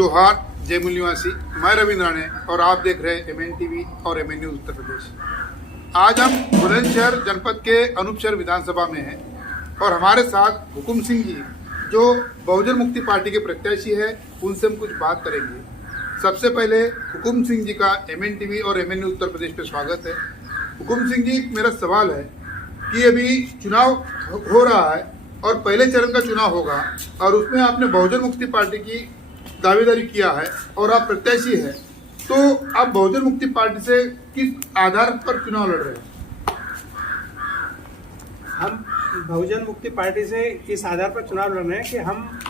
जोहार जय मूल निवासी, मैं रविंद्र राणे और आप देख रहे हैं MN TV और MN न्यूज़ उत्तर प्रदेश। आज हम बुलंदशहर जनपद के अनूपशहर विधानसभा में हैं और हमारे साथ हुकुम सिंह जी जो बहुजन मुक्ति पार्टी के प्रत्याशी है, उनसे हम कुछ बात करेंगे। सबसे पहले हुकुम सिंह जी का MN TV और MN न्यूज़ उत्तर प्रदेश पे स्वागत है। हुकुम सिंह जी, मेरा सवाल है कि अभी चुनाव हो रहा है और पहले चरण का चुनाव होगा और उसमें आपने बहुजन मुक्ति पार्टी की दावेदारी किया है और आप प्रत्याशी हैं, तो आप बहुजन मुक्ति पार्टी से किस आधार पर चुनाव लड़ रहे हैं? हम बहुजन मुक्ति पार्टी से इस आधार पर चुनाव लड़ रहे हैं कि हम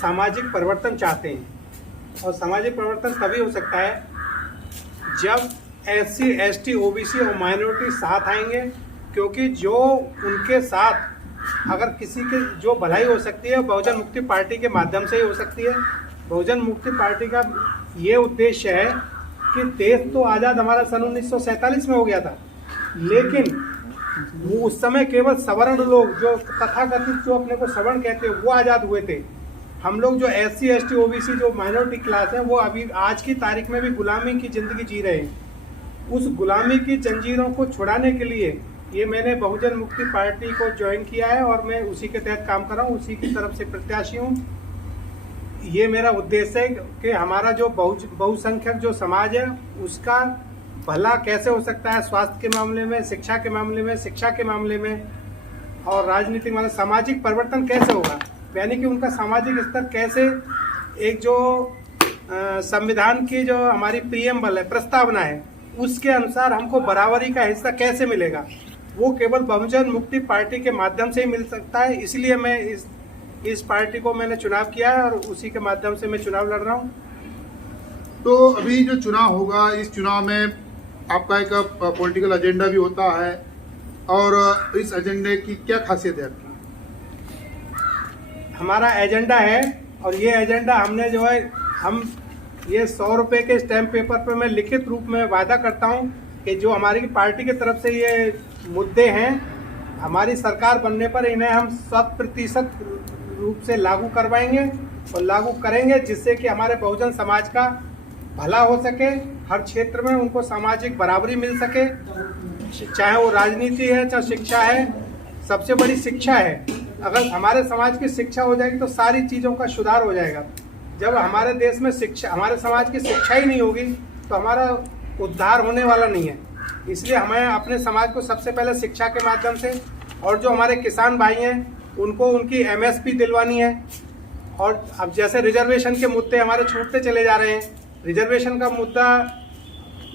सामाजिक परिवर्तन चाहते हैं और सामाजिक परिवर्तन तभी हो सकता है जब SC, ST, OBC और माइनॉरिटी साथ आएंगे, क्योंकि जो उनके साथ अगर किसी के जो भलाई हो सकती है बहुजन मुक्ति पार्टी के माध्यम से ही हो सकती है। बहुजन मुक्ति पार्टी का ये उद्देश्य है कि देश तो आज़ाद हमारा सन 1947 में हो गया था, लेकिन वो उस समय केवल सवर्ण लोग जो तथाकथित जो अपने को सवर्ण कहते हैं वो आज़ाद हुए थे। हम लोग जो SC, ST, OBC जो माइनॉरिटी क्लास है वो अभी आज की तारीख में भी गुलामी की ज़िंदगी जी रहे हैं। उस गुलामी की जंजीरों को छुड़ाने के लिए ये मैंने बहुजन मुक्ति पार्टी को ज्वाइन किया है और मैं उसी के तहत काम कर रहा हूँ, उसी की तरफ से प्रत्याशी हूँ। ये मेरा उद्देश्य है कि हमारा जो बहुसंख्यक जो समाज है उसका भला कैसे हो सकता है, स्वास्थ्य के मामले में, शिक्षा के मामले में, शिक्षा के मामले में, और राजनीतिक मामले सामाजिक परिवर्तन कैसे होगा, यानी कि उनका सामाजिक स्तर कैसे, एक जो संविधान की जो हमारी प्रीएम्बल है, प्रस्तावना है, उसके अनुसार हमको बराबरी का हिस्सा कैसे मिलेगा, वो केवल बहुजन मुक्ति पार्टी के माध्यम से ही मिल सकता है। इसलिए मैं इस पार्टी को मैंने चुनाव किया है और उसी के माध्यम से मैं चुनाव लड़ रहा हूँ। तो अभी जो चुनाव होगा, इस चुनाव में आपका एक पॉलिटिकल एजेंडा भी होता है और इस एजेंडे की क्या खासियत है आपकी? हमारा एजेंडा है और ये एजेंडा हमने जो है हम ये 100 रुपये के स्टैम्प पेपर पर मैं लिखित रूप में वादा करता हूँ कि जो हमारी पार्टी की तरफ से ये मुद्दे हैं, हमारी सरकार बनने पर इन्हें हम 100% रूप से लागू करवाएंगे और लागू करेंगे, जिससे कि हमारे बहुजन समाज का भला हो सके, हर क्षेत्र में उनको सामाजिक बराबरी मिल सके, चाहे वो राजनीति है, चाहे शिक्षा है। सबसे बड़ी शिक्षा है। अगर हमारे समाज की शिक्षा हो जाएगी तो सारी चीज़ों का सुधार हो जाएगा। जब हमारे देश में शिक्षा, हमारे समाज की शिक्षा ही नहीं होगी तो हमारा उद्धार होने वाला नहीं है। इसलिए हमें अपने समाज को सबसे पहले शिक्षा के माध्यम से, और जो हमारे किसान भाई हैं उनको उनकी MSP दिलवानी है। और अब जैसे रिजर्वेशन के मुद्दे हमारे छूटते चले जा रहे हैं, रिजर्वेशन का मुद्दा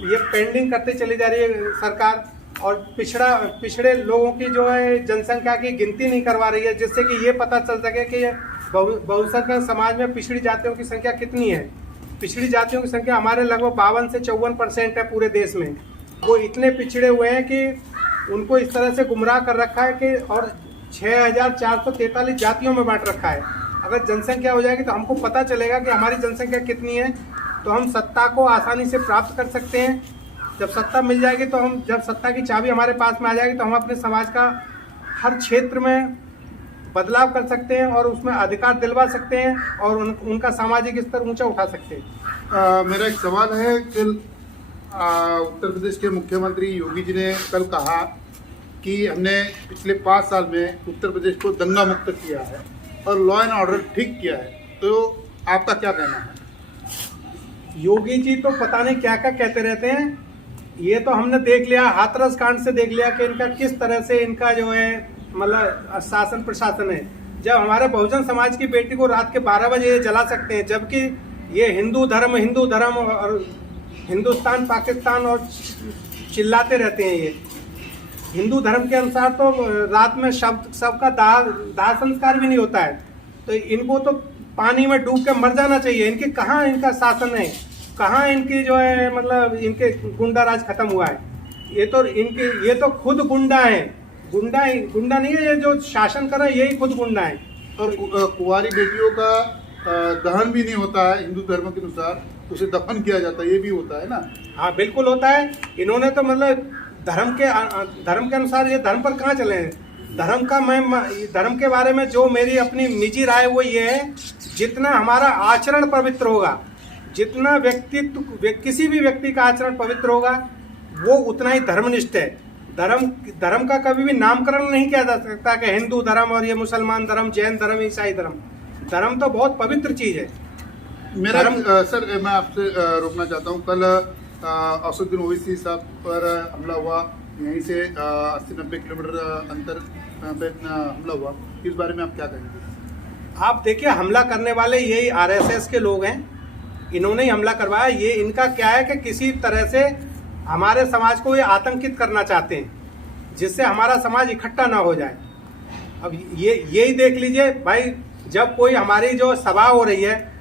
ये पेंडिंग करते चली जा रही है सरकार, और पिछड़े लोगों की जो है जनसंख्या की गिनती नहीं करवा रही है, जिससे कि ये पता चल सके कि बहुसंख्यक समाज में पिछड़ी जातियों की संख्या कितनी है। पिछड़ी जातियों की संख्या हमारे लगभग 52 से 54% है पूरे देश में। वो इतने पिछड़े हुए हैं कि उनको इस तरह से गुमराह कर रखा है कि और 6443 जातियों में बांट रखा है। अगर जनसंख्या हो जाएगी तो हमको पता चलेगा कि हमारी जनसंख्या कितनी है, तो हम सत्ता को आसानी से प्राप्त कर सकते हैं। जब सत्ता मिल जाएगी तो हम, जब सत्ता की चाबी हमारे पास में आ जाएगी तो हम अपने समाज का हर क्षेत्र में बदलाव कर सकते हैं और उसमें अधिकार दिलवा सकते हैं और उनका सामाजिक स्तर ऊंचा उठा सकते हैं। मेरा एक सवाल है कि उत्तर प्रदेश के मुख्यमंत्री योगी जी ने कल कहा कि हमने पिछले 5 साल में उत्तर प्रदेश को दंगा मुक्त किया है और लॉ एंड ऑर्डर ठीक किया है, तो आपका क्या कहना है? योगी जी तो पता नहीं क्या क्या कहते रहते हैं। ये तो हमने देख लिया, हाथरस कांड से देख लिया कि इनका किस तरह से इनका जो है मतलब शासन प्रशासन है। जब हमारे बहुजन समाज की बेटी को रात के 12 बजे ये जला सकते हैं, जबकि ये हिंदू धर्म और हिंदुस्तान पाकिस्तान और चिल्लाते रहते हैं। ये हिंदू धर्म के अनुसार तो रात में सबका दाह संस्कार भी नहीं होता है, तो इनको तो पानी में डूब के मर जाना चाहिए। इनके कहाँ इनका शासन है, कहाँ इनकी जो है मतलब इनके गुंडा राज खत्म हुआ है। ये तो खुद गुंडा है, गुंडा नहीं है, ये जो शासन कर रहा है यही खुद गुंडा है। और कुंवारी बेटियों का दहन भी नहीं होता है हिंदू धर्म के अनुसार, तो उसे दफन किया जाता है, ये भी होता है ना? हाँ बिल्कुल होता है। इन्होंने तो मतलब धर्म के अनुसार ये धर्म पर कहाँ चले हैं। धर्म के बारे में जो मेरी अपनी निजी राय वो ये है, जितना हमारा आचरण पवित्र होगा जितना किसी भी व्यक्ति का आचरण पवित्र होगा वो उतना ही धर्मनिष्ठ है। धर्म का कभी भी नामकरण नहीं किया जा सकता कि हिंदू धर्म और ये मुसलमान धर्म, जैन धर्म, ईसाई धर्म। धर्म तो बहुत पवित्र चीज है। सर मैं आपसे रोकना चाहता हूँ। कल असदुद्दीन ओवैसी साहब पर हमला हुआ, यहीं से 80-90 किलोमीटर अंतर पे हमला हुआ, इस बारे में आप क्या कहेंगे? आप देखिए, हमला करने वाले यही आरएसएस के लोग हैं, इन्होंने ही हमला करवाया। ये इनका क्या है कि किसी तरह से हमारे समाज को ये आतंकित करना चाहते हैं, जिससे हमारा समाज इकट्ठा ना हो जाए। अब यही देख लीजिए भाई, जब कोई हमारी जो सभा हो रही है,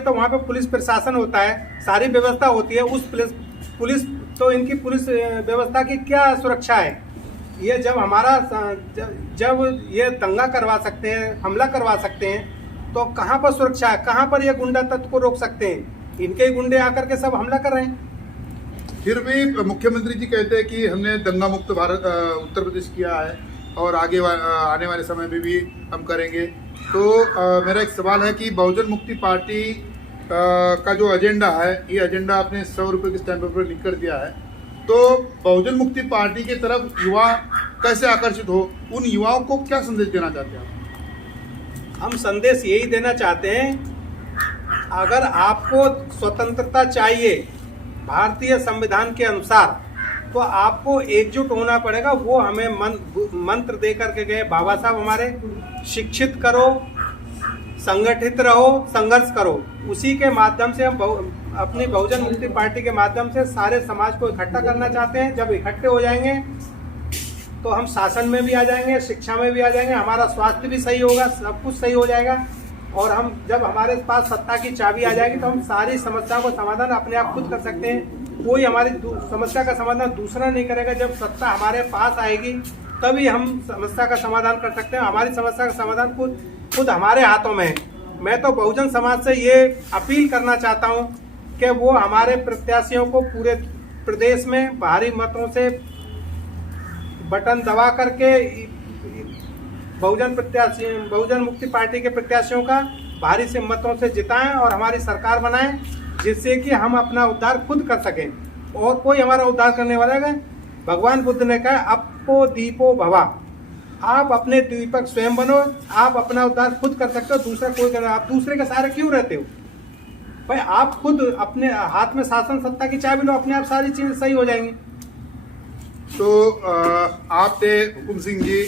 तो वहाँ पे पुलिस प्रशासन होता है, सारी व्यवस्था होती है। उस पुलिस तो इनकी पुलिस व्यवस्था की क्या सुरक्षा है? ये जब ये दंगा करवा सकते हैं, हमला करवा सकते हैं, तो कहाँ पर सुरक्षा है? कहाँ पर ये गुंडा तत्व को रोक सकते हैं? इनके ही गुंडे आकर के सब हमला कर रहे हैं। फिर भी मुख्यमंत्री जी कहते हैं कि हमने दंगा मुक्त भारत उत्तर प्रदेश किया है और आने वाले समय में भी हम करेंगे। तो मेरा एक सवाल है कि बहुजन मुक्ति पार्टी का जो एजेंडा है, ये एजेंडा आपने 100 रुपये के स्टैंप पर लिख कर दिया है, तो बहुजन मुक्ति पार्टी की तरफ युवा कैसे आकर्षित हो? उन युवाओं को क्या संदेश देना चाहते हैं आप? हम संदेश यही देना चाहते हैं, अगर आपको स्वतंत्रता चाहिए भारतीय संविधान के अनुसार, तो आपको एकजुट होना पड़ेगा। वो हमें मंत्र दे करके गए बाबा साहब हमारे, शिक्षित करो, संगठित रहो, संघर्ष करो। उसी के माध्यम से हम अपनी बहुजन मुक्ति पार्टी के माध्यम से सारे समाज को इकट्ठा करना चाहते हैं। जब इकट्ठे हो जाएंगे तो हम शासन में भी आ जाएंगे, शिक्षा में भी आ जाएंगे, हमारा स्वास्थ्य भी सही होगा, सब कुछ सही हो जाएगा। और हम जब हमारे पास सत्ता की चाबी आ जाएगी तो हम सारी समस्याओं का समाधान अपने आप खुद कर सकते हैं। कोई हमारी समस्या का समाधान दूसरा नहीं करेगा। जब सत्ता हमारे पास आएगी तभी हम समस्या का समाधान कर सकते हैं। हमारी समस्या का समाधान खुद हमारे हाथों में है। मैं तो बहुजन समाज से ये अपील करना चाहता हूँ कि वो हमारे प्रत्याशियों को पूरे प्रदेश में भारी मतों से बटन दबा करके बहुजन मुक्ति पार्टी के प्रत्याशियों का भारी से मतों से जिताएं और हमारी सरकार बनाएं, जिससे कि हम अपना उद्धार खुद कर सकें और कोई हमारा उद्धार करने वाला है। भगवान बुद्ध ने कहा, अपो दीपो भवा। आप अपने दीपक स्वयं बनो, आप अपना उद्धार खुद कर सकते हो, दूसरा कोई कर। आप दूसरे के सहारे क्यों रहते हो भाई? आप खुद अपने हाथ में शासन सत्ता की चाबी लो, अपने आप सारी चीजें सही हो जाएंगी। तो आप थे हुकुम सिंह जी,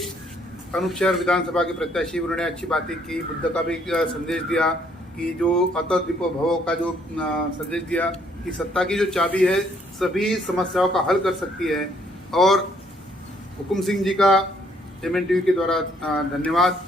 अनूप शहर विधानसभा के प्रत्याशी। उन्होंने अच्छी बातें की, बुद्ध का भी संदेश दिया कि जो अतो दीपो भवो का जो संदेश दिया कि सत्ता की जो चाबी है सभी समस्याओं का हल कर सकती है। और हुकुम सिंह जी का MNTV के द्वारा धन्यवाद।